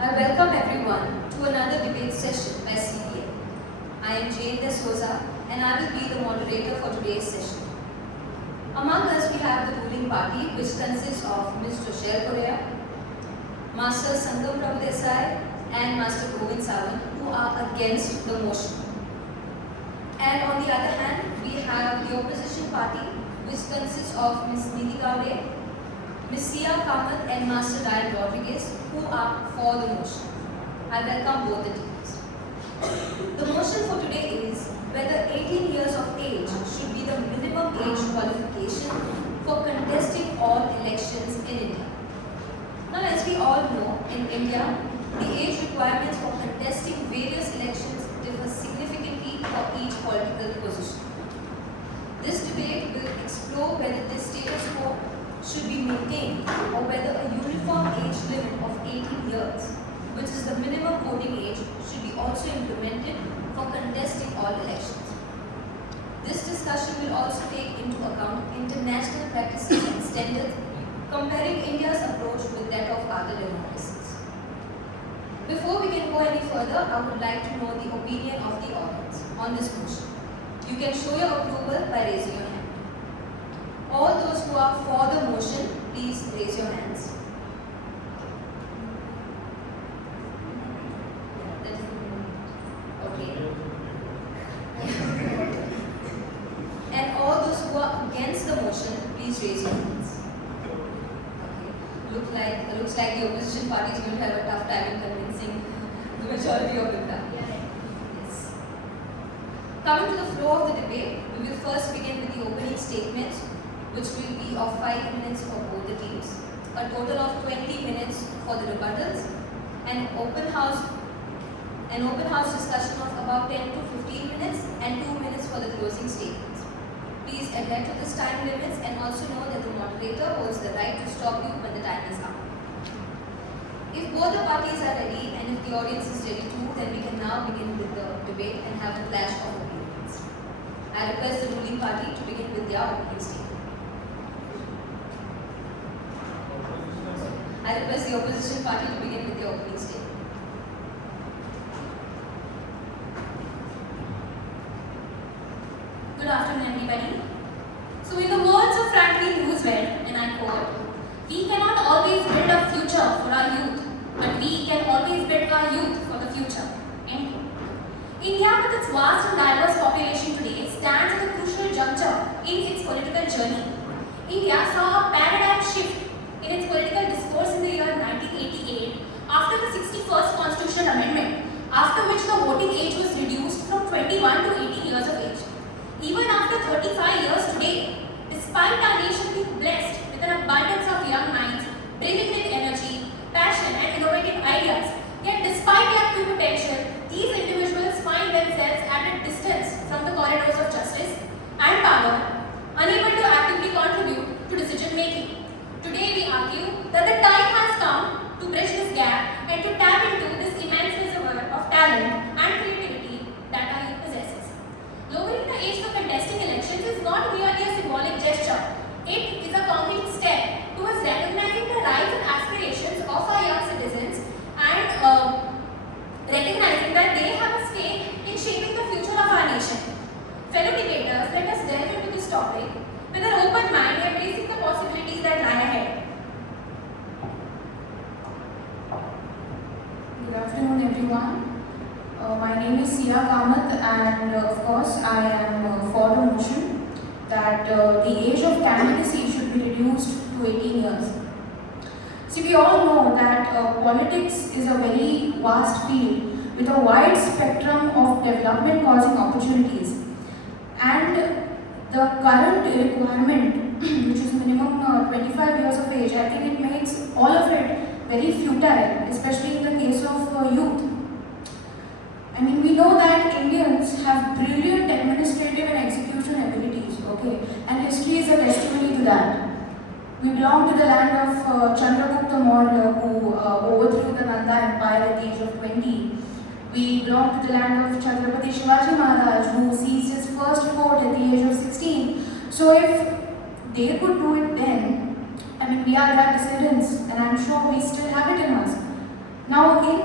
I welcome everyone to another debate session by CPL. I am Jane D'Souza and I will be the moderator for today's session. Among us we have the ruling party, which consists of Ms. Jochele Correia, Master Sangam Prabhudessai and Master Govind Sawant, who are against the motion. And on the other hand, we have the opposition party, which consists of Ms. Nidhi Gawade, Ms. Kamat and Master Ryan Rodrigues, who are for the motion. I welcome both the teams. The motion for today is whether 18 years of age should be the minimum age qualification for contesting all elections in India. Now, as we all know, in India, the age requirements for contesting various elections differ significantly for each political position. This debate will explore whether this status quo should be maintained or whether a uniform age limit of 18 years, which is the minimum voting age, should be also implemented for contesting all elections. This discussion will also take into account international practices and standards, comparing India's approach with that of other democracies. Before we can go any further, I would like to know the opinion of the audience on this motion. You can show your approval by raising your hand. All those who are for the motion, please raise your hands. Okay. And all those who are against the motion, please raise your hands. Okay. Looks like the opposition party is going to have a tough time in convincing the majority of the crowd. Yes. Coming to the flow of the debate, we will first begin with the opening statements, which will be of 5 minutes for both the teams, a total of 20 minutes for the rebuttals, an open house discussion of about 10 to 15 minutes, and 2 minutes for the closing statements. Please adhere to this time limits and also know that the moderator holds the right to stop you when the time is up. If both the parties are ready and if the audience is ready too, then we can now begin with the debate and have a clash of opinions. I request the ruling party to begin with their opening statement. I request the opposition party to begin with the opening statement. Good afternoon, everybody. So, in the words of Franklin Roosevelt, and I quote, "We cannot always build a future for our youth, but we can always build our youth for the future." End quote. India, with its vast and diverse population today, stands at a crucial juncture in its political journey. India saw a paradigm shift in its political discourse in the year 1988 after the 61st Constitutional Amendment, after which the voting age was reduced from 21 to 18 years of age. Even after 35 years today, despite our nation being blessed with an abundance of young minds, brimming with energy, passion and innovative ideas, yet despite their true potential, these individuals find themselves at a distance from the corridors of justice and power, unable to actively contribute to decision making. Today we argue that the time has come to bridge this gap and to tap into this immense reservoir of talent and creativity that our youth possesses. Lowering the age for contesting elections is not merely a symbolic gesture. It is a concrete step towards recognizing the rights and aspirations of our young citizens and recognizing that they have a stake in shaping the future of our nation. Fellow debaters, let us delve into this topic with an open mind, embracing the possibilities that lie ahead. Good afternoon, everyone. My name is Kamat, and of course, I am for the motion that the age of candidacy should be reduced to 18 years. See, we all know that politics is a very vast field with a wide spectrum of development causing opportunities, and the current requirement, which is minimum 25 years of age, I think it makes all of it very futile, especially in the case of youth. I mean, we know that Indians have brilliant administrative and execution abilities, okay, and history is a testimony to that. We belong to the land of Chandragupta Maurya, who overthrew the Nanda Empire at the age of 20. We belong to the land of Chhatrapati Shivaji Maharaj, who seized his first fort at the age of 16. So if they could do it then, I mean, we are their descendants, and I'm sure we still have it in us. Now, in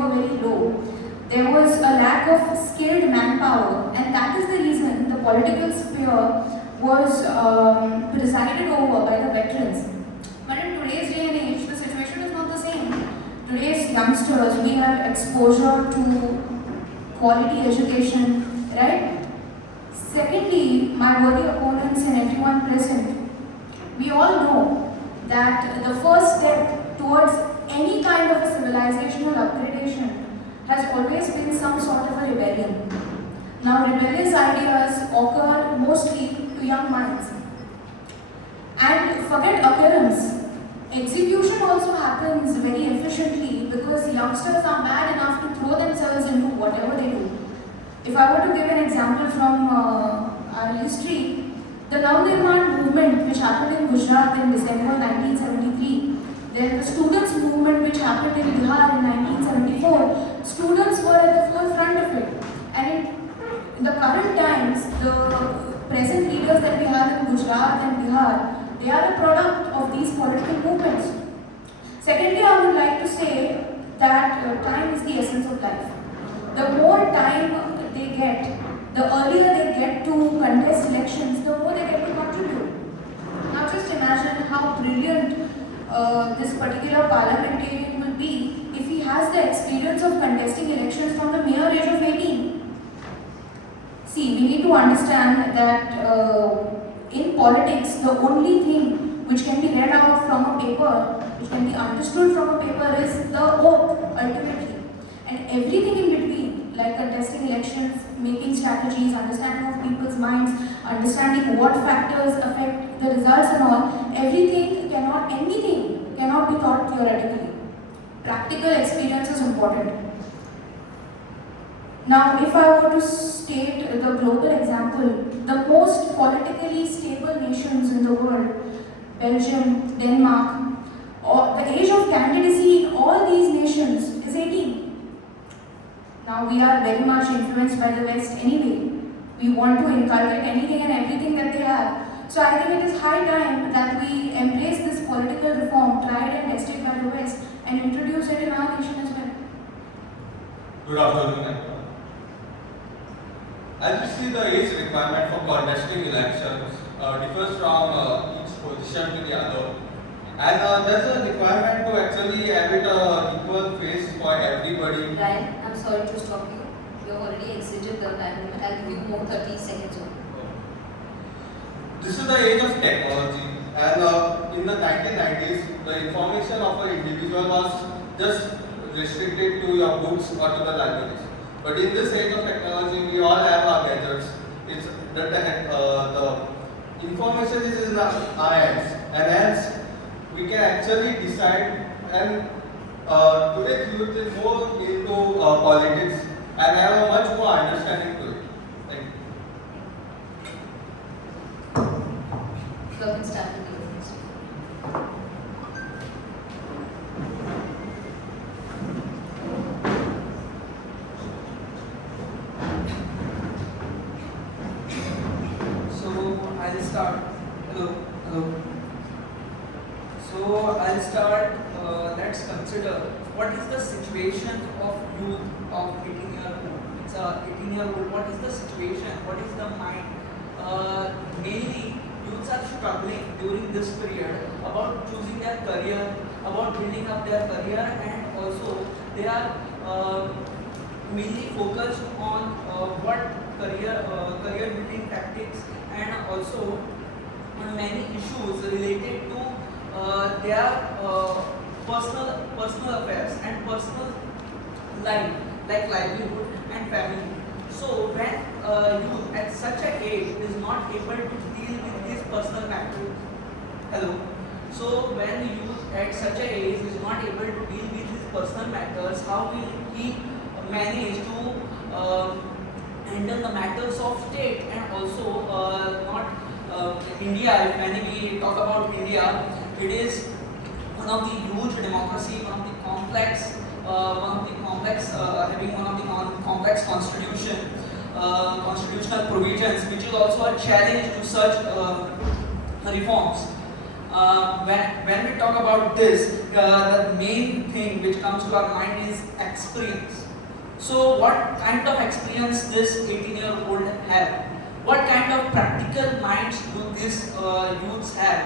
were very low. There was a lack of skilled manpower, and that is the reason the political sphere was presided over by the veterans. But in today's day and age, the situation is not the same. Today's youngsters, we have exposure to quality education, right? Secondly, my worthy opponents and everyone present, we all know that the first step towards any kind of a civilizational upgradation has always been some sort of a rebellion. Now, rebellious ideas occur mostly to young minds. And forget appearance, execution also happens very efficiently because youngsters are mad enough to throw themselves into whatever they do. If I were to give an example from our history, the Navnirman movement which happened in Gujarat in December 1973, then the students' movement which happened in Bihar in 1974, students were at the forefront of it. And in the current times, the present leaders that we have in Gujarat and Bihar, they are a product of these political movements. Secondly, I would like to say that time is the essence of life. The more time they get, the earlier they get to contest elections, the more they get to contribute. Now just imagine how brilliant this particular parliamentarian will be if he has the experience of contesting elections from the mere age of 18. See, we need to understand that in politics, the only thing which can be read out from a paper, which can be understood from a paper is the oath, ultimately. And everything in between, like contesting elections, making strategies, understanding of people's minds, understanding what factors affect the results and all, anything cannot be taught theoretically. Practical experience is important. Now, if I were to state the global example, the most politically stable nations in the world, Belgium, Denmark, or the age of candidacy in all these nations is 18. Now, we are very much influenced by the West anyway. We want to inculcate anything and everything that they have. So I think it is high time that we embrace this political reform, tried and tested by the West, and introduce it in our nation as well. Good afternoon, everyone. As you see, the age requirement for contesting elections differs from each position to the other. And there's a requirement to actually have it equal face for everybody. Ryan, I'm sorry to stop you. You have already exceeded the time limit. I'll give you more 30 seconds only. This is the age of technology, and in the 1990s, the information of an individual was just restricted to your books or to the libraries. But in this age of technology, we all have our gadgets. It's the information is in our hands, and hence we can actually decide. And today's youth is more into politics and have a much more understanding to it. Thank you. You can start with your first. I'll start. Hello. So I'll start. Let's consider what is the situation of youth of 18-year-old. It's a 18-year-old. What is the situation? What is the mind? Mainly, youths are struggling during this period about choosing their career, about building up their career, and also they are mainly focused on what career building tactics, and also on many issues related to their personal affairs and personal life, like livelihood and family. So when youth at such an age is not able to deal with these personal matters, so when youth at such an age is not able to deal with his personal matters, how will he manage to handle the matters of state and also not India? When we talk about India, it is one of the huge democracy, one of the complex having one of the complex constitutional provisions, which is also a challenge to such reforms. when we talk about this, the main thing which comes to our mind is experience. So what kind of experience this 18-year-old have? What kind of practical minds do these youths have?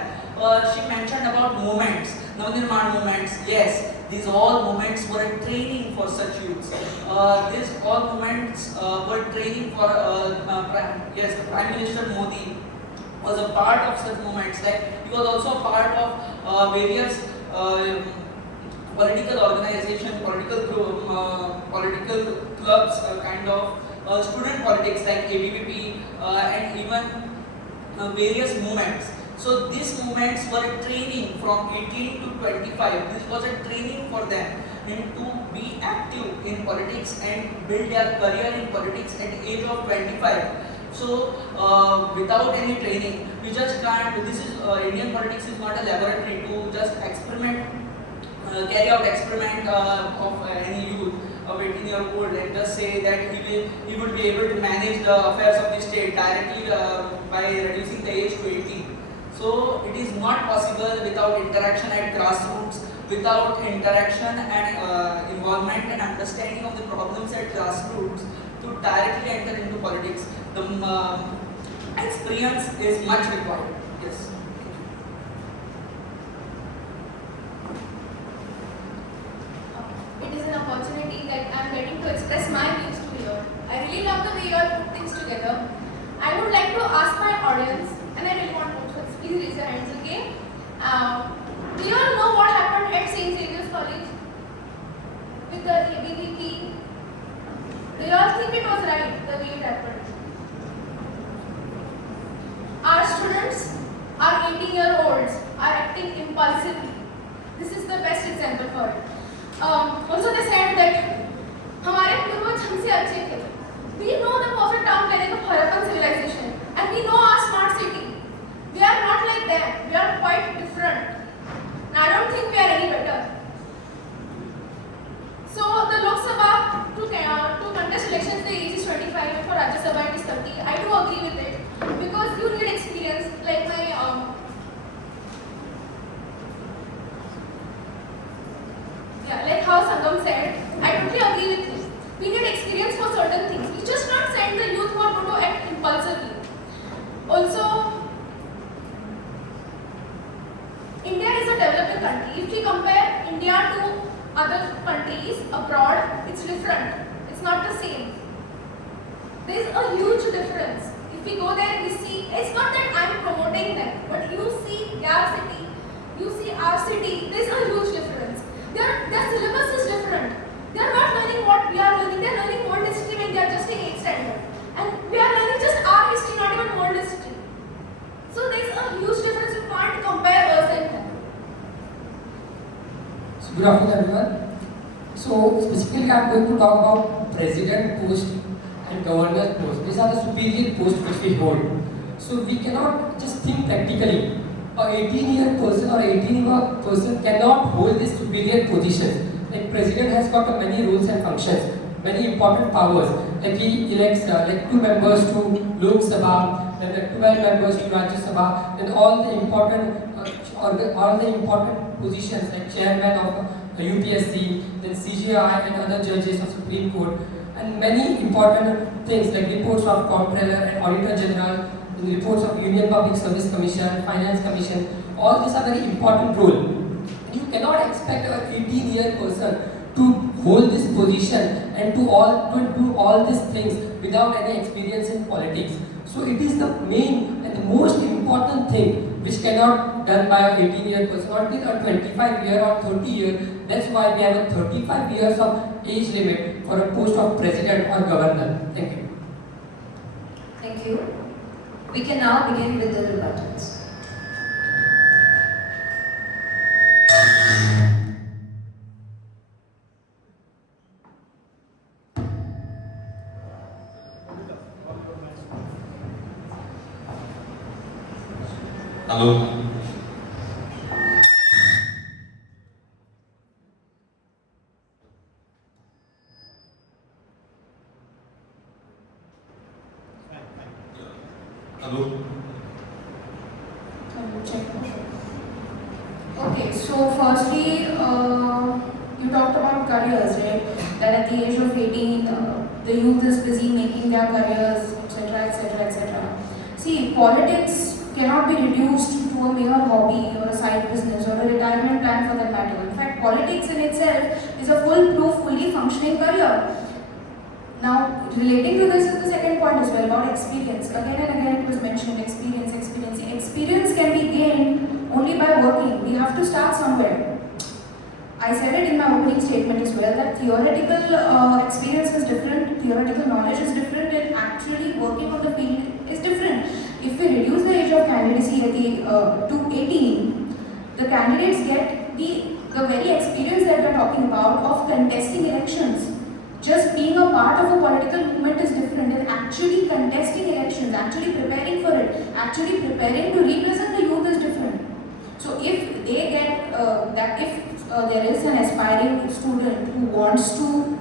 She mentioned about movements, Navnirman movements. Yes, these all movements were a training for such youths. These all movements were training for yes, the Prime Minister Modi was a part of such movements. Like he was also a part of various political organization, political clubs, kind of student politics like ABVP and even various movements. So these movements were a training from 18 to 25. This was a training for them and to be active in politics and build their career in politics at the age of 25. So without any training, we just can't. This is Indian politics is not a laboratory to just experiment, carry out experiment of any youth of 18-year-old and just say that he would be able to manage the affairs of the state directly by reducing the age to 18. So it is not possible without interaction at grassroots, without interaction and involvement and understanding of the problems at grassroots to directly enter into politics. The experience is much required. Yes. It is an opportunity that I am getting to express my views to you. I really love the way you all put things together. I would like to ask my audience, and I really want to please raise your hands, okay? Do you all know what happened at St. Xavier's College with the ABVP? Do you all think it was right the way it happened? Our students, our 18-year-olds are acting impulsively. This is the best example for it. Also they said that हमारे पूर्वज हमसे अच्छे थे. We know the perfect town planning of Harappan civilization and we know our smart city. We are not like them. We are quite different. And I don't think we are any better. So the Lok Sabha to contest elections, the age is 25 and for Rajya Sabha it is 30. I do agree with it because you need experience. Like my like how Sangam said, I totally agree with you. We need experience for certain things. We just not send the youth who are going to act impulsively. Also, India is a developing country. If we compare India to other countries abroad, it's different. It's not the same. There is a huge difference. If we go there, we see, it's not that I'm promoting them, but you see their city, you see our city, there's a huge difference. Their syllabus is different. They are not learning what we are learning. They are learning world history when they are just in 8th standard. And we are learning just our history, not even world history. So there is a huge difference. You can't compare us and them. So good afternoon everyone. So specifically I am going to talk about president post and governor post. These are the superior posts which we hold. So we cannot just think practically. A 18-year person or 18-year person cannot hold this superior position. Like president has got many roles and functions, many important powers. Like he elects like 2 members to Lok Sabha, then 12 members to Rajya Sabha, and all the important positions like chairman of UPSC, then CGI and other judges of Supreme Court, and many important things like reports of Comptroller and Auditor General, the reports of Union Public Service Commission, Finance Commission. All these are very important roles. You cannot expect an 18-year person to hold this position and to do all these things without any experience in politics. So it is the main and the most important thing which cannot done by an 18-year person or till a 25-year or 30-year. That's why we have a 35 years of age limit for a post of president or governor. Thank you. Thank you. We can now begin with the rebuttals. Hello. Hello. Check. Okay, so firstly, you talked about careers, right? That at the age of 18, the youth is busy making their careers, etc., etc., etc. See, politics cannot be reduced to a mere hobby or a side business or a retirement plan for that matter. In fact, politics in itself is a foolproof, fully functioning career. Now, relating to this is the second point as well about experience. Again and again it was mentioned, experience, experience. Experience can be gained only by working. We have to start somewhere. I said it in my opening statement as well that theoretical experience is different, theoretical knowledge is different, and actually working on the field is different. If we reduce the age of candidacy to 18, the candidates get the very experience that we are talking about of contesting elections. Just being a part of a political movement is different than actually contesting elections, actually preparing for it, actually preparing to represent the youth is different. So if they get if there is an aspiring student who wants to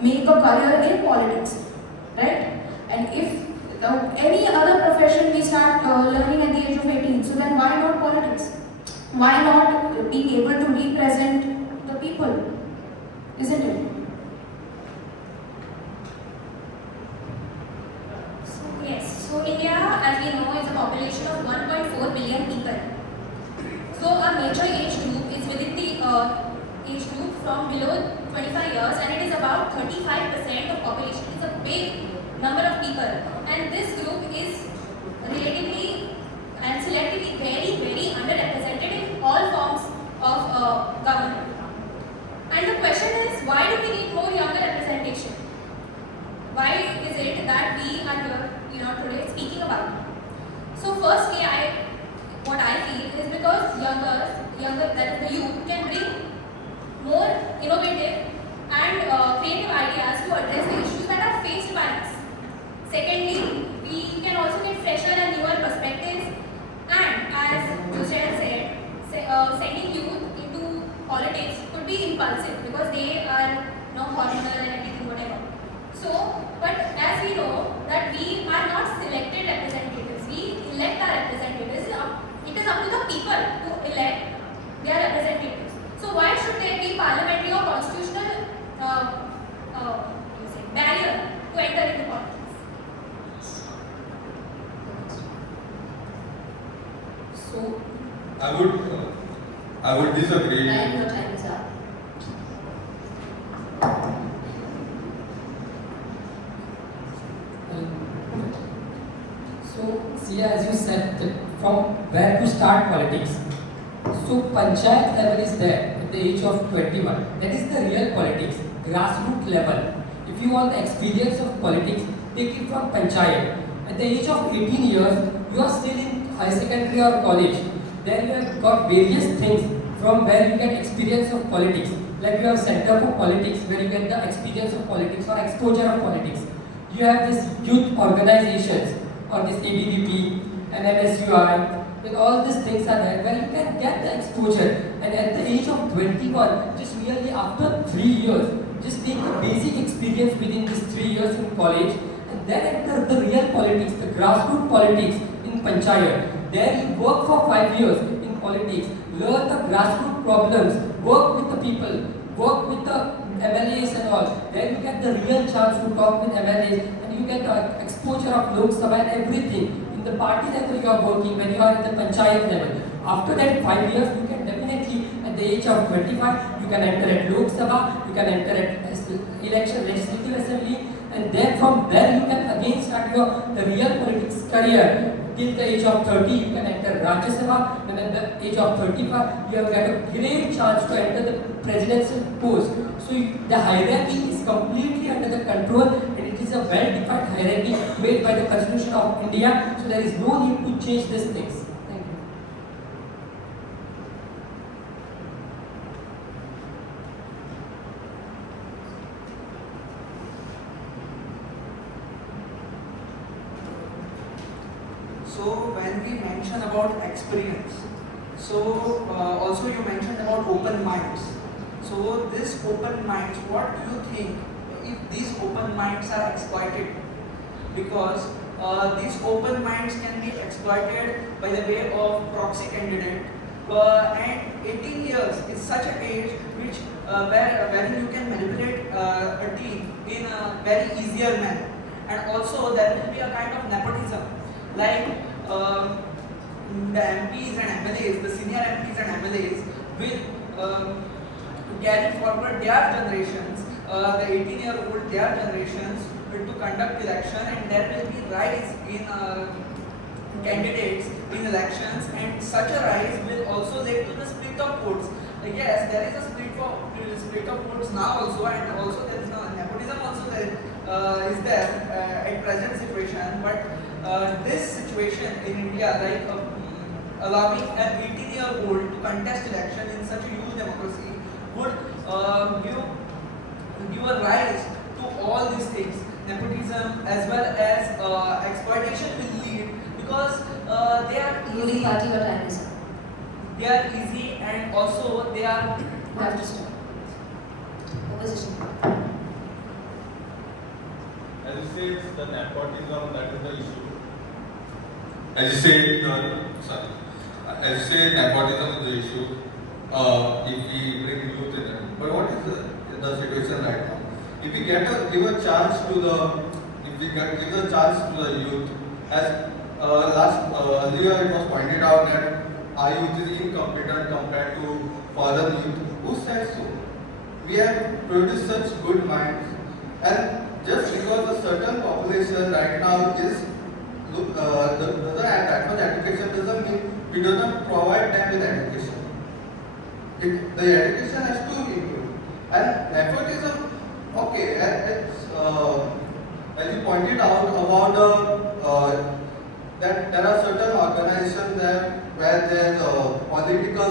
make a career in politics, right? And if any other profession we start learning at the age of 18, so then why not politics? Why not being able to represent the people? Isn't it? Yes, so India, as we know, is a population of 1.4 billion people. So a major age group is within the age group from below 25 years, and it is about 35% of population. It's a big number of people, and this group is relatively and selectively very, very underrepresented in all forms of government. And the question is, why do we need more younger representation? Why is it that we are here, today speaking about it? So firstly, what I feel is because younger, that is the youth, can bring more innovative and creative ideas to address the issues that are faced by us. Secondly, we can also get fresher and newer perspectives, and as Jochele said, sending youth into politics could be impulsive because they are hormonal and everything, whatever. So, but as we know that we are not selected representatives, we elect our representatives. It is up to the people to elect their representatives. So why should there be parliamentary or constitutional barrier to enter into politics? So, I would disagree. Ryan, your time is up. So, Sia, as you said, that from where to start politics. So, panchayat level is there at the age of 21. That is the real politics, grassroots level. If you want the experience of politics, take it from panchayat. At the age of 18 years, you are still in high secondary or college. Then you have got various things from where you get experience of politics. Like you have Center for Politics, where you get the experience of politics or exposure of politics. You have this youth organizations or this ABVP, MMSUI, with all these things are there where you can get the exposure. And at the age of 21, just really after 3 years, just take the basic experience within these 3 years in college, and then enter the real politics, the grassroots politics in panchayat. There you work for 5 years in politics, learn the grassroots problems, work with the people, work with the MLAs and all. Then you get the real chance to talk with MLAs, and you get the exposure of Lok Sabha and everything. In the party level you are working, when you are at the panchayat level. After that 5 years, you can definitely, at the age of 25, you can enter at Lok Sabha, you can enter at election, legislative assembly, and then from there you can again start the real politics career. Till the age of 30, you can enter Rajya Sabha, and at the age of 35, you have got a great chance to enter the presidential post. So the hierarchy is completely under the control, and it is a well-defined hierarchy made by the Constitution of India. So there is no need to change these things. Thank you. So when we mention about experience, so also you mentioned about open minds. So this open minds, what do you think if these open minds are exploited? Because these open minds can be exploited by the way of proxy candidate, And 18 years is such an age which wherein you can manipulate a team in a very easier manner. And also there will be a kind of nepotism, like the MPs and MLAs, the senior MPs and MLAs will carry forward their generations, the 18-year-old their generations to conduct election, and there will be rise in candidates in elections, and such a rise will also lead to the split of votes. Yes, there is a split of votes now also, and also there is nepotism also there is there at present situation. But this situation in India, like allowing an 18-year-old to contest election in such a huge democracy, would give a rise to all these things. Nepotism as well as exploitation will lead, because they are Ruling easy. party, your time is up. They are easy, and also they are You have to stop. Opposition. As you say, it's the nepotism that is the issue. As you say, as you say, nepotism is the issue. If we bring youth in it, but what is the situation right now? If we give a chance to the youth, as earlier it was pointed out that our youth is incompetent compared to further youth. Who says so? We have produced such good minds, and just because a certain population right now is doesn't have that much education doesn't mean we do not provide them with education. The education has to improve, and nepotism. Okay, as you pointed out about that there are certain organizations there where there is political,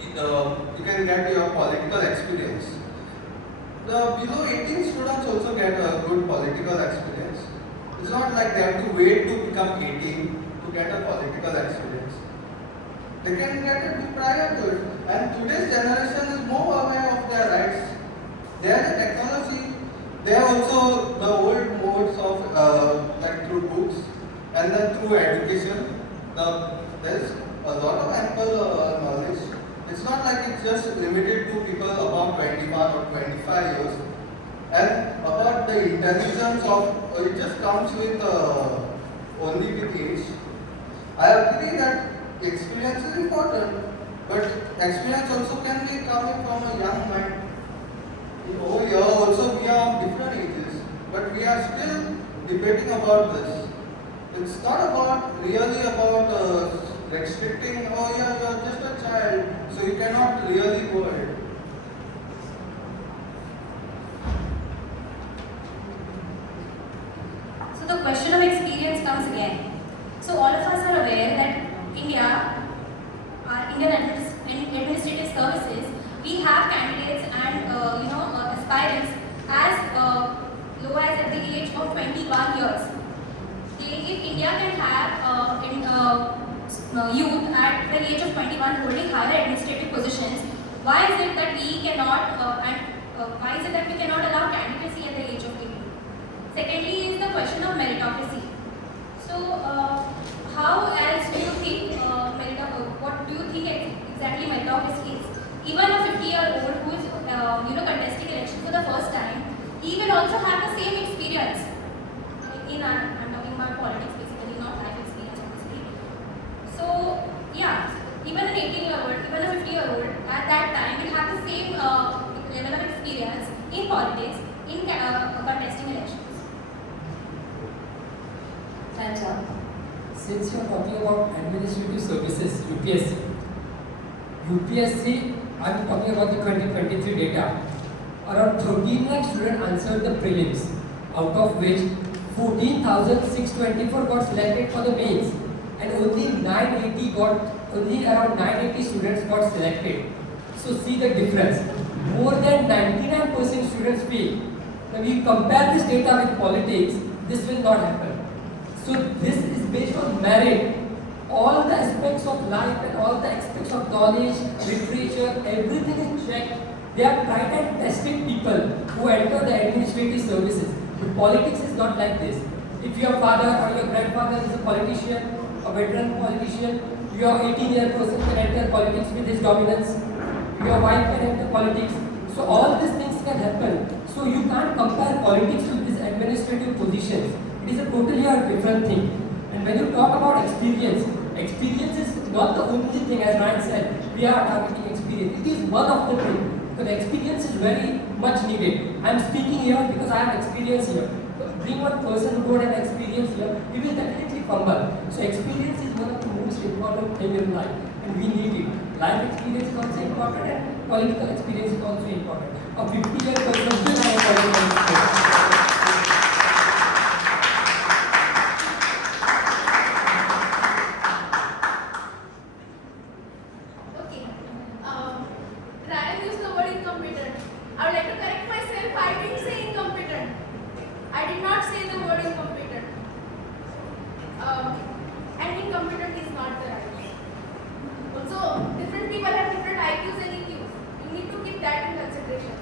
you can get your political experience. The below 18 students also get a good political experience. It's not like they have to wait to become 18 to get a political experience. They can get it prior to it. And today's generation is more aware of their rights. They have the technology. They have also the old modes of like through books and then through education. There is a lot of ample knowledge. It's not like it's just limited to people above 21 or 25 years. And about the intelligence of it just comes with only with age. I agree that experience is important, but experience also can be coming from a young mind. Over here also we are of different ages, but we are still debating about this. It's not about really about restricting, oh yeah, you are just a child, so you cannot really go ahead. So the question of experience comes again. So all of us are aware that India, our Indian administrative services, we have candidates and aspirants as low as at the age of 21 years. If India can have youth at the age of 21 holding higher administrative positions, why is it that we cannot allow candidacy at the age of 18? Secondly is the question of meritocracy. So how else do you think what do you think exactly meritocracy is? Even a 50-year-old who is contesting election for the first time, he will also have the same experience. I'm talking about politics basically, not life experience obviously. So yeah, even an 18-year-old, even a 50-year-old at that time will have the same level of experience in politics in contesting elections. Time's up. Since you are talking about administrative services, UPSC, I am talking about the 2023 data. Around 13 lakh students answered the prelims, out of which 14,624 got selected for the mains, and only around 980 students got selected. So see the difference. More than 99% students fail. When we compare this data with politics, this will not happen. So this is based on merit. All the aspects of life and all the aspects of knowledge, literature, everything is checked. They have tried and tested people who enter the administrative services. But politics is not like this. If your father or your grandfather is a politician, a veteran politician, your 18-year person can enter politics with his dominance, your wife can enter politics. So all these things can happen. So you can't compare politics with these administrative positions. It is a totally different thing. And when you talk about experience, experience is not the only thing, as Ryan said. We are targeting experience. It is one of the things. Because experience is very much needed. I am speaking here because I have experience here. Bring one person who don't have experience here, we will definitely fumble. So experience is one of the most important things in life, and we need it. Life experience is also important, and political experience is also important. A 50-year person still has political experience. Okay. Ryan used the word incompetent. I would like to correct myself. I didn't say incompetent. I did not say the word incompetent. And incompetent is not the right word. Also, different people have different IQs and EQs. You need to keep that in consideration.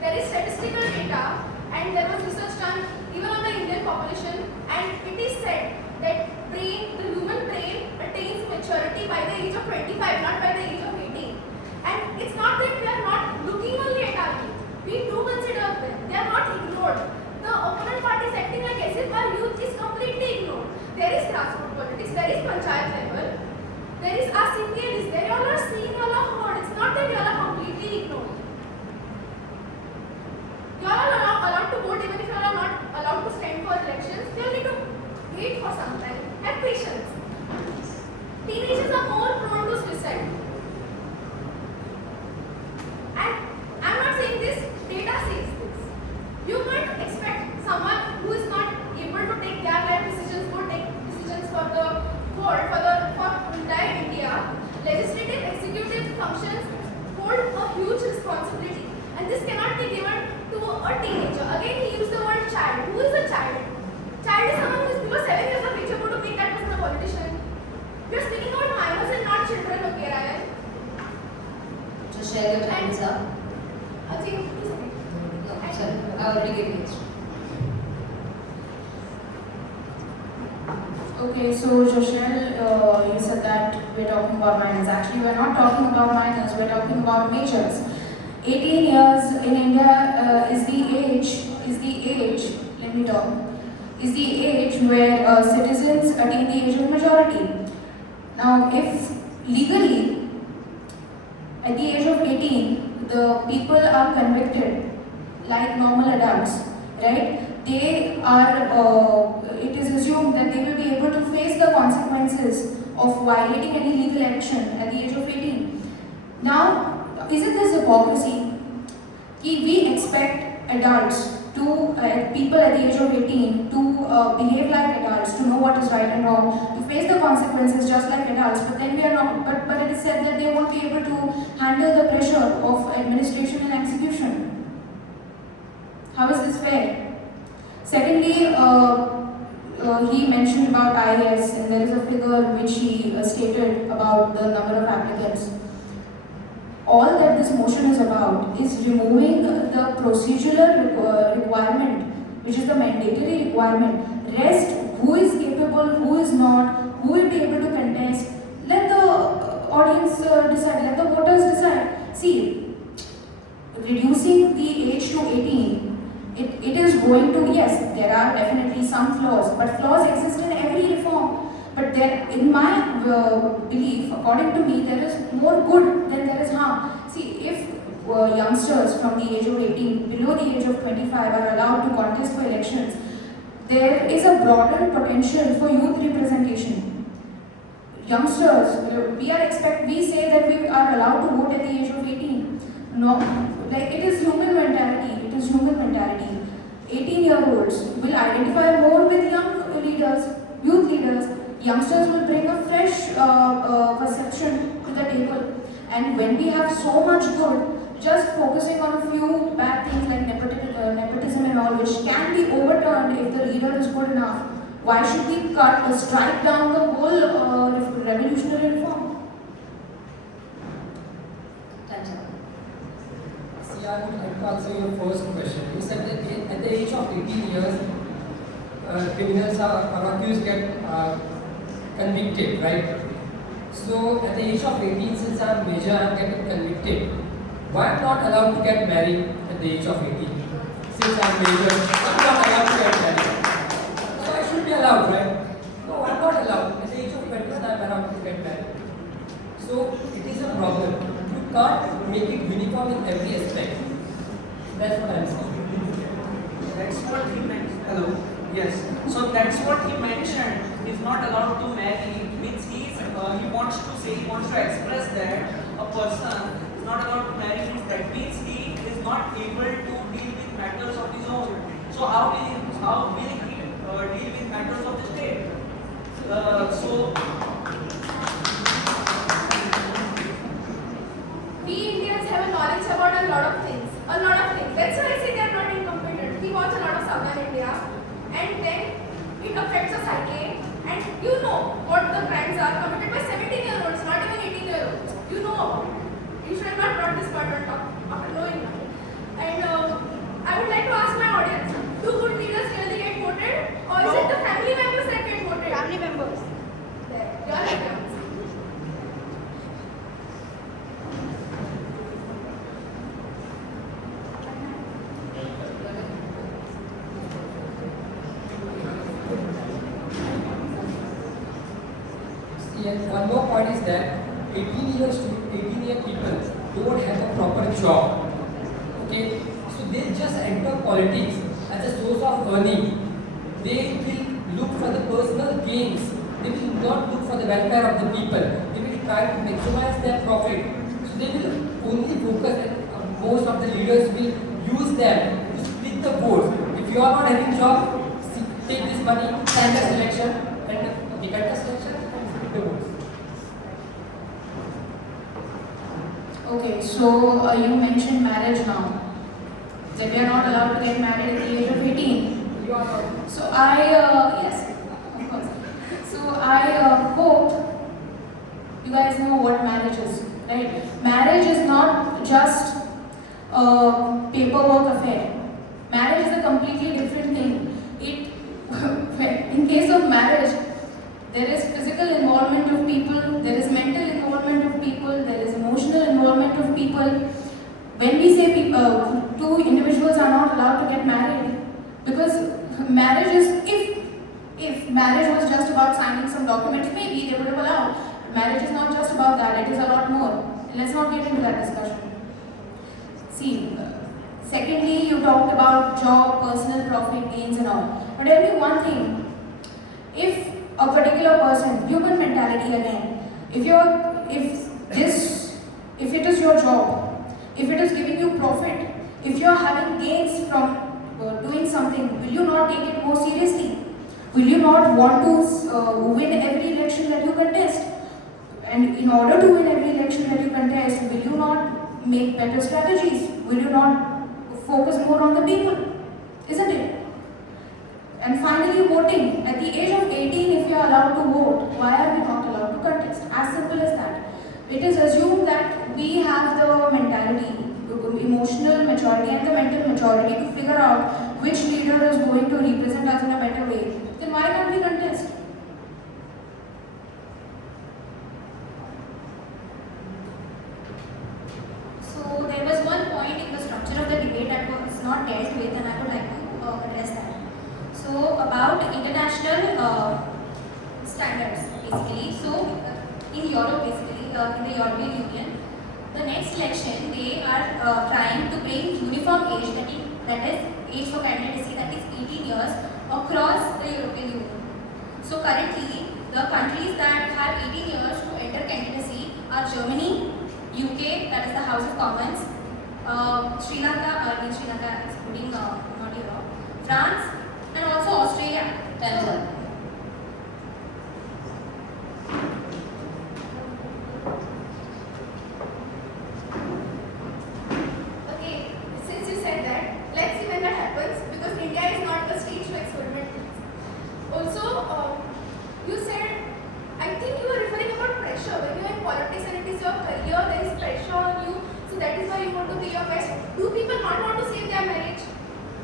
There is statistical data, and there was research done even on the Indian population, and it is said that the human brain attains maturity by the age of 25, not by the age of 18. And it's not that we are not looking only at our youth. We do consider them. They are not ignored. The opponent party is acting like as if our youth is completely ignored. There is grassroots politics, there is panchayat level, there is our CPL is there. You all are seeing, you all are heard. It's not that you all are completely ignored. You all are allowed to vote even if you all are not allowed to stand for elections. You all need to wait for some time. Have patience. Teenagers are more prone to suicide. And I'm not saying this, data says this. You might expect someone who is not able to take their life decisions, go take decisions for the world, for entire India. Legislative, executive functions hold a huge responsibility, and this cannot be given to a teenager. Again, he used the word child. Who is a child? Child is someone who is below 7 years of age. You're going to make that person a politician. We are speaking about minors and not children, okay, Ryan? Jochele, your time is up. I think. No, sorry, I already gave you extra. Okay, so Jochele, you said that we're talking about minors. Actually, we're not talking about minors, we're talking about majors. 18 years in India is the age, let me talk, is the age where citizens attain the age of majority. Now, if legally, at the age of 18, the people are convicted like normal adults, right? They are, it is assumed that they will be able to face the consequences of violating any legal action at the age of 18. Now, isn't this hypocrisy? We expect adults to, people at the age of 18 to behave like adults, to know what is right and wrong, to face the consequences just like adults, but then we are not, but it is said that they won't be able to handle the pressure of administration and execution. How is this fair? Secondly, he mentioned about IAS, and there is a figure which he stated about the number of applicants. All that this motion is about is removing the procedural requirement, which is the mandatory requirement. Rest, who is capable, who is not, who will be able to contest, let the audience decide, let the voters decide. See, reducing the age to 18, it is going to, yes, there are definitely some flaws, but flaws exist in every reform. But there, in my belief, according to me, there is more good than there is harm. See, if youngsters from the age of 18, below the age of 25 are allowed to contest for elections, there is a broader potential for youth representation. Youngsters, we say that we are allowed to vote at the age of 18. No, like it is human mentality. It is human mentality. 18-year-olds will identify more with young leaders, youth leaders. Youngsters will bring a fresh perception to the table. And when we have so much good, just focusing on a few bad things like nepotism and all, which can be overturned if the leader is good enough, why should we strike down the whole revolutionary reform? Time's up. See, I would like to answer your first question. You said that at the age of 18 years, criminals are accused get convicted, right? So at the age of 18, since I'm major, I'm getting convicted. Why I'm not allowed to get married at the age of 18? Since I'm major, I'm not allowed to get married. So I should be allowed, right? No, I'm not allowed. At the age of 20, I'm allowed to get married. So it is a problem. You can't make it uniform in every aspect. That's what I'm saying. That's what he mentioned. Hello. Yes. So that's what he mentioned. He's not allowed to marry. Means he wants to say, he wants to express that a person is not allowed to marry. That means he is not able to deal with matters of his own. So how will he deal with matters of the state? We Indians have a knowledge about a lot of things. A lot of things. That's why I say they are not incompetent. We watch a lot of Southern India, and then it affects the psyche. And you know what the crimes are committed by 17-year-olds, not even 18-year-olds. You know about it. You should have not brought this point on top after knowing that. And I would like to ask my audience: do good leaders really get voted, or is it the family members that get voted? Family members. There. You are right. And one more point is that 18-year people don't have a proper job. Okay, so they just enter politics as a source of earning. They will look for the personal gains. They will not look for the welfare of the people. They will try to maximize their profit. So they will only focus, and most of the leaders will use them to split the votes. If you are not having job, take this money, sign the selection, and they cut the selection. Okay, so you mentioned marriage now. That we are not allowed to get married at the age of 18. You are not. So yes, of course. So I hope you guys know what marriage is, right? Marriage is not just a paperwork affair. Marriage is a completely different thing. In case of marriage, there is physical involvement of people, there is mental involvement of people, there is emotional involvement of people. When we say two individuals are not allowed to get married, because marriage is, if marriage was just about signing some documents, maybe they would have allowed. Marriage is not just about that, it is a lot more. Let's not get into that discussion. See, secondly, you talked about job, personal profit gains and all. But tell me one thing, if a particular person, human mentality again, if it is your job, if it is giving you profit, if you are having gains from doing something, will you not take it more seriously? Will you not want to win every election that you contest? And in order to win every election that you contest, will you not make better strategies? Will you not focus more on the people? Isn't it? And finally, voting. At the age of 18, if you are allowed to vote, why are we not allowed to contest? As simple as that. It is assumed that we have the mentality, emotional maturity and the mental maturity to figure out which leader is going to represent us in a better way. Then why can't we contest? So there was one point in the structure of the debate that was not dealt with, and I would like to address that. So about international standards, basically. So in Europe, basically, in the European Union, the next election they are trying to bring uniform age, that is age for candidacy, that is 18 years across the European Union. So currently, the countries that have 18 years to enter candidacy are Germany, UK, that is the House of Commons, Sri Lanka, excluding not Europe, France, and also Australia. Okay, since you said that, let's see when that happens, because India is not the stage to experiment. Also, you said, I think you were referring about pressure. When you are in politics and it is your career, there is pressure on you, so that is why you want to be your best. Do people not want to save their marriage?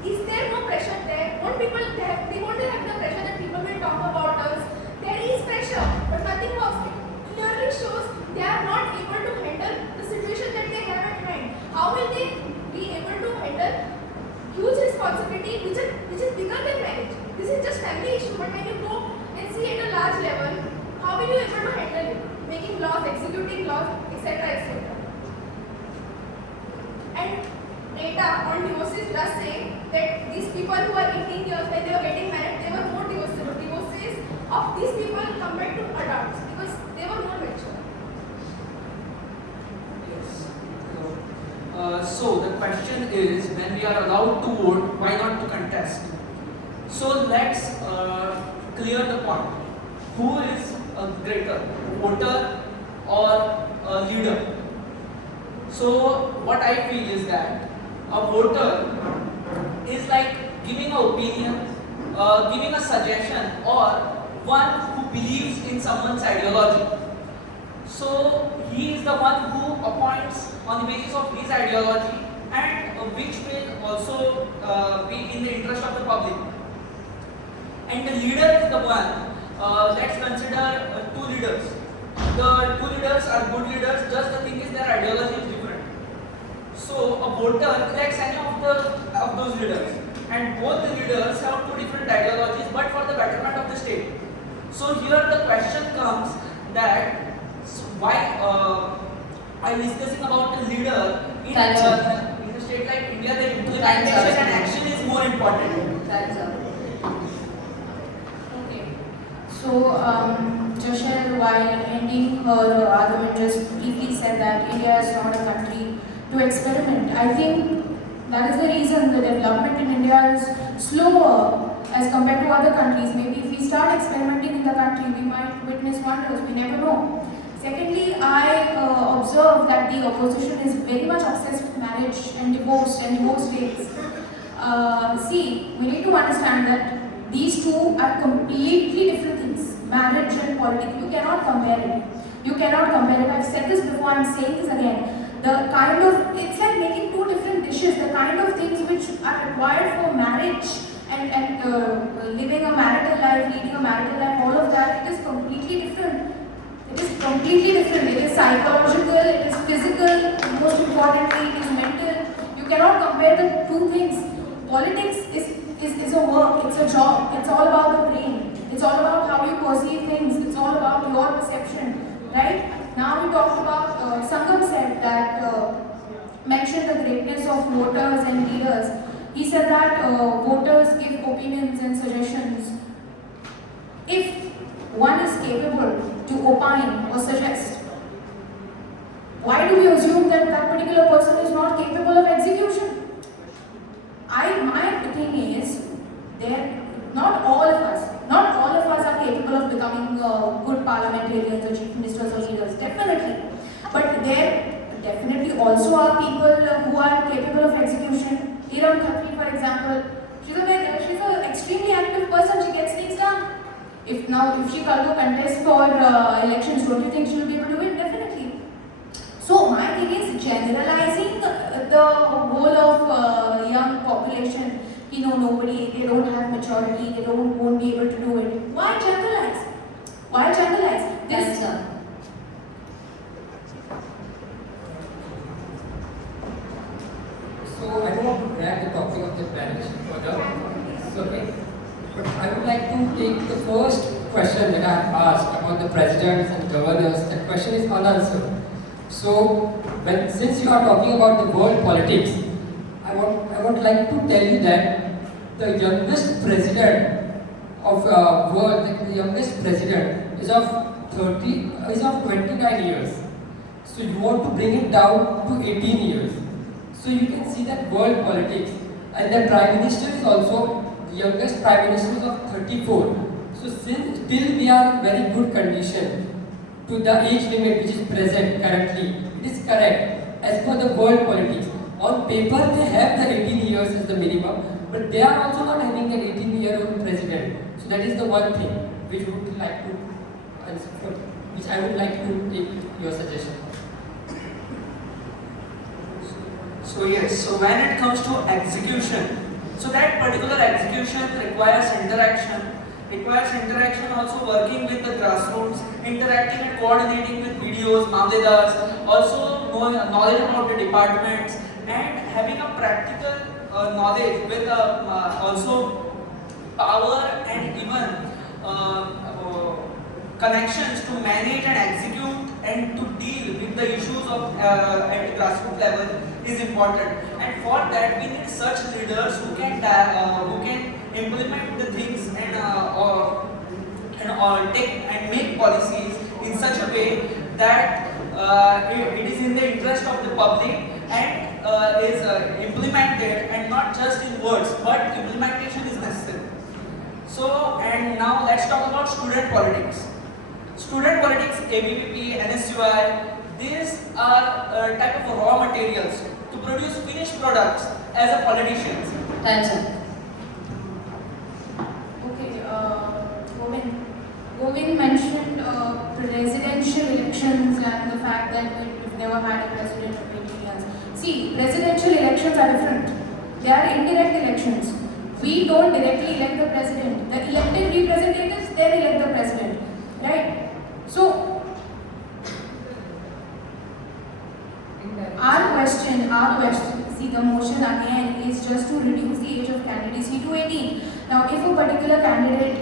Is there no pressure there? Won't people, they want to have the pressure that people will talk about us? There is pressure. but nothing works. It clearly shows they are not able to handle the situation that they have at hand. How will they be able to handle huge responsibility which is bigger than marriage? This is just family issue, but when you go and see at a large level, how will you able to handle it? Making laws, executing laws, etc. etc. And data on divorces does say that these people who are 18 years when they were getting married, there were more divorces of these people compared to adults because they were more mature. Yes. So the question is, when we are allowed to vote, why not to contest? So let's clear the point. Who is a greater, voter or a leader? So what I feel is that a voter is like giving an opinion, giving a suggestion, or one who believes in someone's ideology. So he is the one who appoints on the basis of his ideology and which will also be in the interest of the public. And the leader is the one, let's consider two leaders. The two leaders are good leaders, just the thing is their ideology is different. So a voter elects any of those leaders, and both the leaders have two different ideologies, but for the betterment of the state. So here the question comes that why I'm discussing about the leader in a state like India, the implementation and action is more important. Okay. So, Jochele, while ending her argument, just briefly said that India is not a country to experiment. I think that is the reason the development in India is slower as compared to other countries. Maybe if we start experimenting in the country, we might witness wonders, we never know. Secondly, I observe that the opposition is very much obsessed with marriage and divorce rates. See, we need to understand that these two are completely different things. Marriage and politics, you cannot compare it. You cannot compare it. I've said this before, I'm saying this again. The kind of, it's like making two different dishes. The kind of things which are required for marriage and living a marital life, leading a marital life, all of that, it is completely different. It is completely different. It is psychological, it is physical, most importantly, it is mental. You cannot compare the two things. Politics is a work, it's a job, it's all about the brain. It's all about how you perceive things, it's all about your perception, right? Now we talked about, Sangam said that, mentioned the greatness of voters and leaders. He said that voters give opinions and suggestions. If one is capable to opine or suggest, why do we assume that that particular person is not capable of execution? My thing is, not all of us are capable of becoming good parliamentarians or chief ministers or leaders, definitely. But there definitely also are people who are capable of execution. Hiram Khatri, for example, she's an extremely active person, she gets things done. If she can go contest for elections, don't you think she will be able to win? Definitely. So my thing is generalizing the whole of young population. Nobody, they don't have maturity, they won't be able to do it. Why generalize? Why generalize? This. So I don't want to drag the topic of the marriage further. Okay. But I would like to take the first question that I have asked about the presidents and governors. That question is unanswered. So since you are talking about the world politics, I would like to tell you that the youngest president of world, the youngest president is of 29 years. So you want to bring it down to 18 years. So you can see that world politics, and the prime minister is also the youngest prime minister is of 34. So still we are in very good condition to the age limit which is present currently. It is correct as per the world politics. On paper they have the 18 years as the minimum, but they are also not having an 18-year-old president. So that is the one thing which would like to answer for, which I would like to take your suggestion. So yes, so when it comes to execution, so that particular execution requires interaction, requires interaction, also working with the grassroots, interacting and coordinating with videos, mamledars, also knowing knowledge about the departments, and having a practical knowledge with also power and even connections to manage and execute and to deal with the issues of at the grassroots level is important. And for that we need such leaders who can implement the things and take and make policies in such a way that it is in the interest of the public and is implemented, and not just in words, but implementation is necessary. So, and now let's talk about student politics. Student politics, ABVP, NSUI, these are type of raw materials to produce finished products as a politicians. Time's up. Okay, Govind mentioned presidential elections and the fact that we've never had a president for 20 years. See, presidential elections are different. They are indirect elections. We don't directly elect the president. The elected representatives then elect the president, right? So, our question, see, the motion again is just to reduce the age of candidacy to 18. Now, if a particular candidate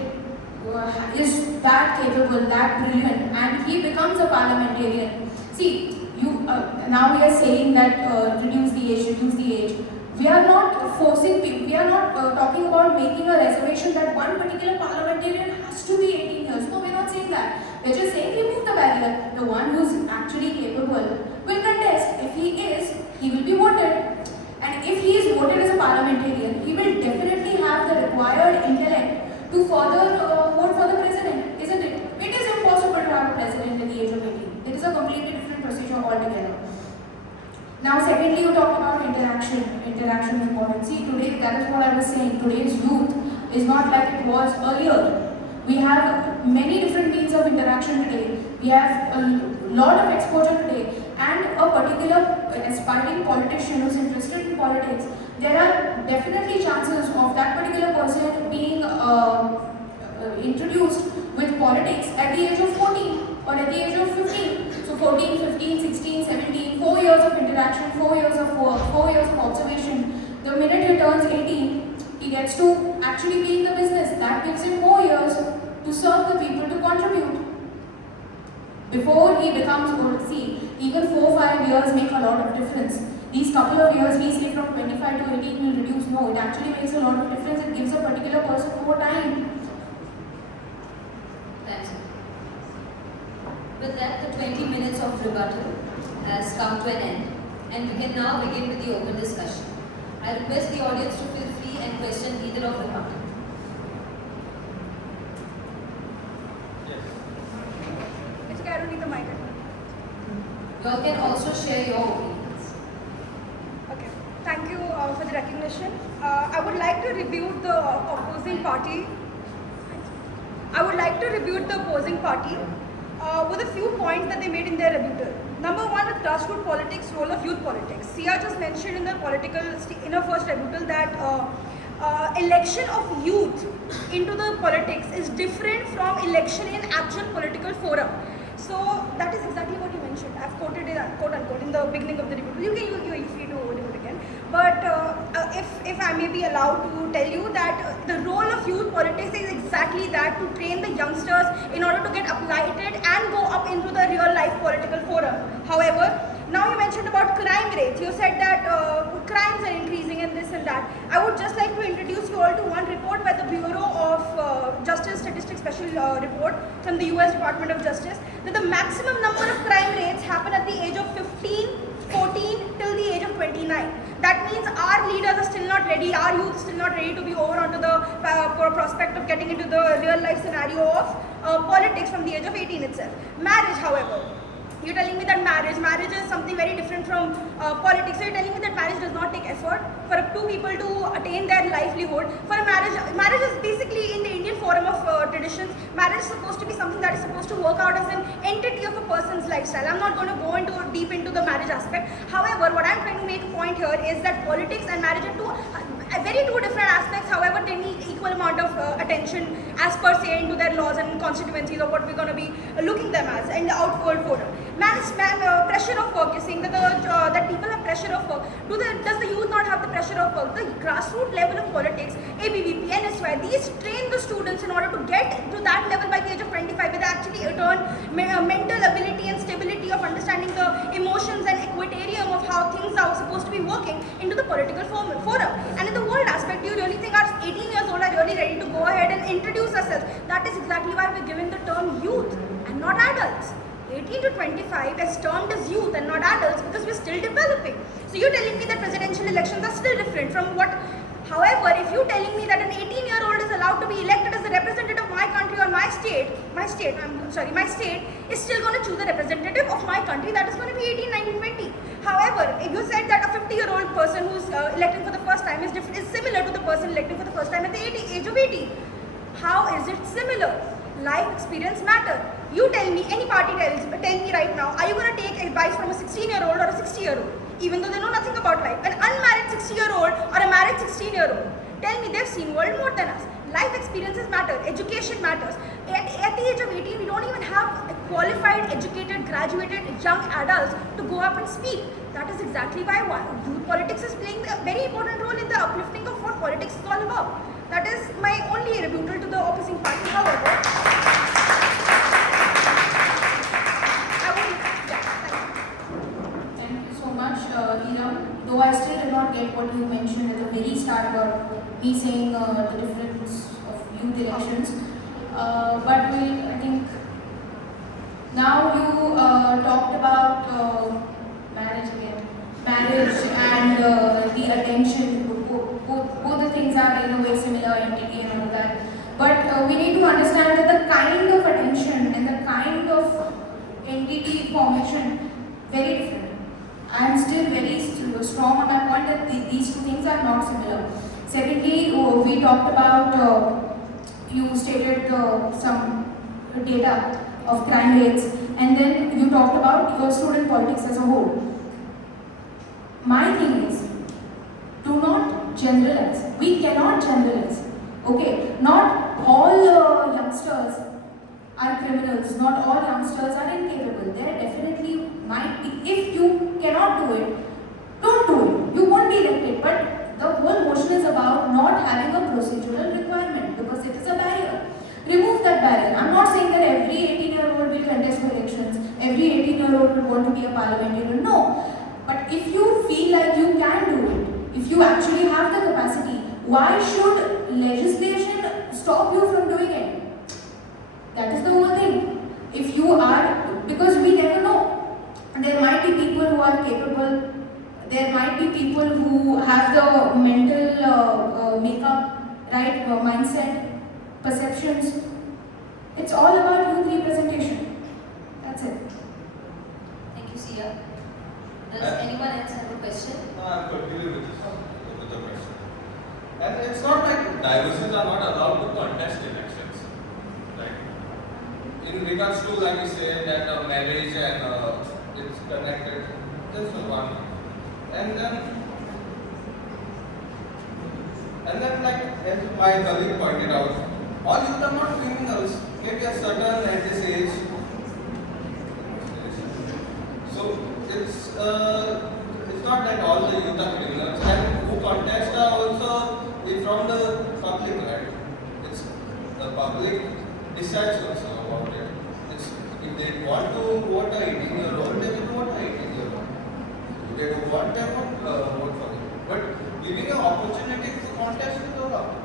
is that capable, that brilliant, and he becomes a parliamentarian, see, now we are saying that reduce the age. We are not forcing people, we are not talking about making a reservation that one particular parliamentarian has to be 18 years. No, we are not saying that. We are just saying remove the barrier. The one who is actually capable will contest. If he is, he will be voted. And if he is voted as a parliamentarian, he will definitely have the required intellect to further vote for the president, isn't it? It is impossible to have a president at the age of 18. It is a completely different procedure altogether. Now, secondly, you talked about interaction. Interaction is important. See, today, that is what I was saying. Today's youth is not like it was earlier. We have many different means of interaction today. We have a lot of exposure today. And a particular aspiring politician who's interested in politics, there are definitely chances of that particular person being introduced with politics at the age of 14 or at the age of 15. So 14, 15, 16, 17, 4 years of interaction, 4 years of work, 4 years of observation. The minute he turns 18, he gets to actually be in the business. That gives him more years to serve the people, to contribute. Before he becomes old, see, even 4-5 years make a lot of difference. These couple of years, we say from 25 to 18 will reduce. No, it actually makes a lot of difference. It gives a particular person more time. Thanks. With that, the 20 minutes of rebuttal has come to an end, and we can now begin with the open discussion. I request the audience to feel free and question either of the party. It's okay, I don't need the mic. You all can also share your opinions. Okay, thank you for the recognition. I would like to rebuke the opposing party. With a few points that they made in their rebuttal. Number one, the grassroots politics, role of youth politics. Sia just mentioned in her first rebuttal that election of youth into the politics is different from election in actual political forum. So that is exactly what you mentioned. I've quoted it, quote unquote, in the beginning of the rebuttal. You are free to do it again. But if I may be allowed to tell you that the role of youth politics is exactly that, to train the youngsters in order to get uplighted and go up into the real life political forum. However, now you mentioned about crime rates. You said that crimes are increasing and this and that. I would just like to introduce you all to one report by the Bureau of Justice Statistics Special Report from the US Department of Justice, that the maximum number of crime rates happen at the age of 15, 14 till the age of 29. That means our leaders are still not ready, our youth is still not ready to be over onto the prospect of getting into the real life scenario of politics from the age of 18 itself. Marriage, however, you're telling me that marriage is something very different from politics. So you're telling me that marriage does not take effort for two people to attain their livelihood. For a marriage is basically, in the Indian forum of traditions, marriage is supposed to be something that is supposed to work out as an entity of a person's lifestyle. I'm not going to go deep into the marriage aspect. However, what I'm trying to make a point here is that politics and marriage are two very two different aspects, however they need equal amount of attention as per se into their laws and constituencies of what we're going to be looking them as in the outward forum. Pressure of work, you're saying that that people have pressure of work. Does the youth not have the pressure of work? The grassroots level of politics, ABVP, NSY, these train the students in order to get to that level by the age of 25, where they actually turn mental ability and stability of understanding the emotions and equatorium of how things are supposed to be working into the political forum. And in the world aspect, do you really think our 18 years old are really ready to go ahead and introduce ourselves? That is exactly why we're given the term youth and not adults. 18 to 25 is termed as youth and not adults because we're still developing. So you're telling me that presidential elections are still different from what. However, if you're telling me that an 18-year-old is allowed to be elected as a representative of my country or my state is still going to choose a representative of my country that is going to be 18, 19, 20. However, if you said that a 50-year-old person who's electing for the first time is similar to the person electing for the first time at the age of 18. How is it similar? Life experience matter. You tell me, any party tell me right now, are you going to take advice from a 16-year-old or a 60-year-old? Even though they know nothing about life. An unmarried 60-year-old or a married 16-year-old, tell me they've seen world more than us. Life experiences matter, education matters. At the age of 18, we don't even have qualified, educated, graduated young adults to go up and speak. That is exactly why youth politics is playing a very important role in the uplifting of what politics is all about. That is my only rebuttal to the opposing party. However, though I still did not get what you mentioned at the very start about me saying the difference of youth elections. But I think now you talked about marriage again. Marriage and the attention, both the things are in a way similar, entity and all that. But we need to understand that the kind of attention and the kind of entity formation, very different. I am still very strong on my point that these two things are not similar. Secondly, we talked about, you stated some data of crime rates, and then you talked about your student politics as a whole. My thing is, do not generalize. We cannot generalize. Okay, not all youngsters are criminals, not all youngsters are incapable. There definitely might be. If you cannot do it, don't do it. You won't be elected. But the whole motion is about not having a procedural requirement because it is a barrier. Remove that barrier. I'm not saying that every 18-year-old will contest for elections, every 18-year-old will want to be a parliamentarian. No. But if you feel like you can do it, if you actually have the capacity, why should legislation stop you from doing it? That is the whole thing. If you are, because we never know. There might be people who are capable, there might be people who have the mental makeup, right, mindset, perceptions. It's all about youth representation. That's it. Thank you, Sia. Does anyone else have a question? I'm continuing with the question. And it's not like divorces are not allowed to contest elections. Right? In regards to, like you said, that marriage and it's connected, that's the one. And then like as my colleague pointed out, all youth are not criminals. Maybe a certain at this age. So it's not that all the youth are criminals, and who contest are also from the public, right? It's the public decides also about it. It's, if they want to vote a 18-year-old, they will vote a 18-year-old. If they don't want, they won't vote for them. But giving an opportunity to contest is allowed.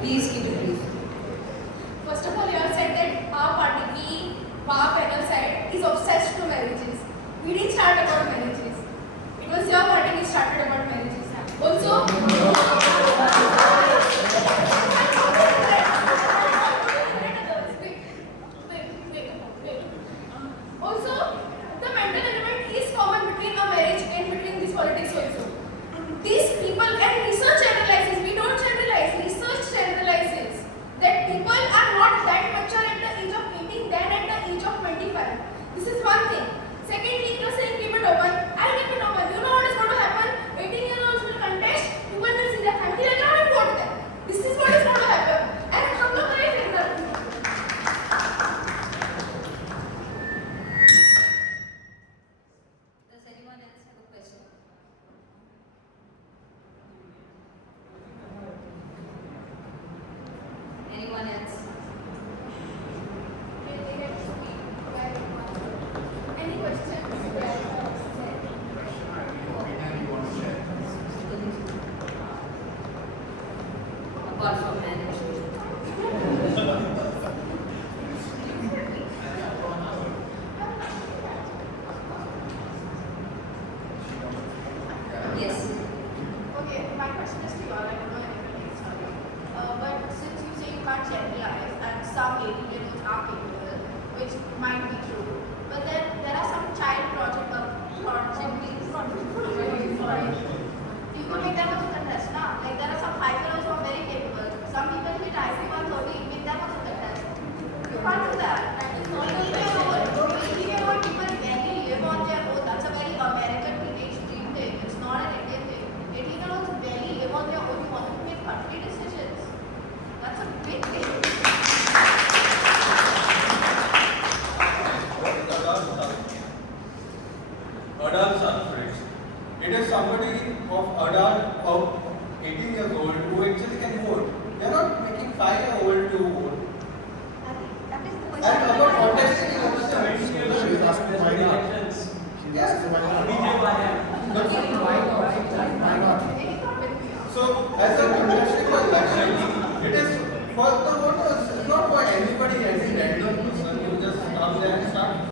Please keep it brief. First of all, you have said that our party, our panel side, is obsessed to marriages. We didn't start about marriages. It was your party which started about marriages. Also, apart from marriage. Yes. Okay, my question is to you all. I don't know anything, sorry. But since you say you can't generalize and some 18-year-olds are capable, which might be true, but then there are some child project you could make them also contest now. Like there are some 5-year-olds who are very capable. Some people hit IQ 130, make them also contest. You can't do that. 18-year-old people barely live on their own. That's a very American teenage dream thing. It's not an Indian thing. 18-year-olds barely live on their own. You want them to make country decisions. That's a big thing. Adult suffrage. It is somebody of adult of 18 years old who actually can vote. They are not making 5-year-old to vote. That is the And question. about contesting in the Yes. So, as a contesting for election, it is for the vote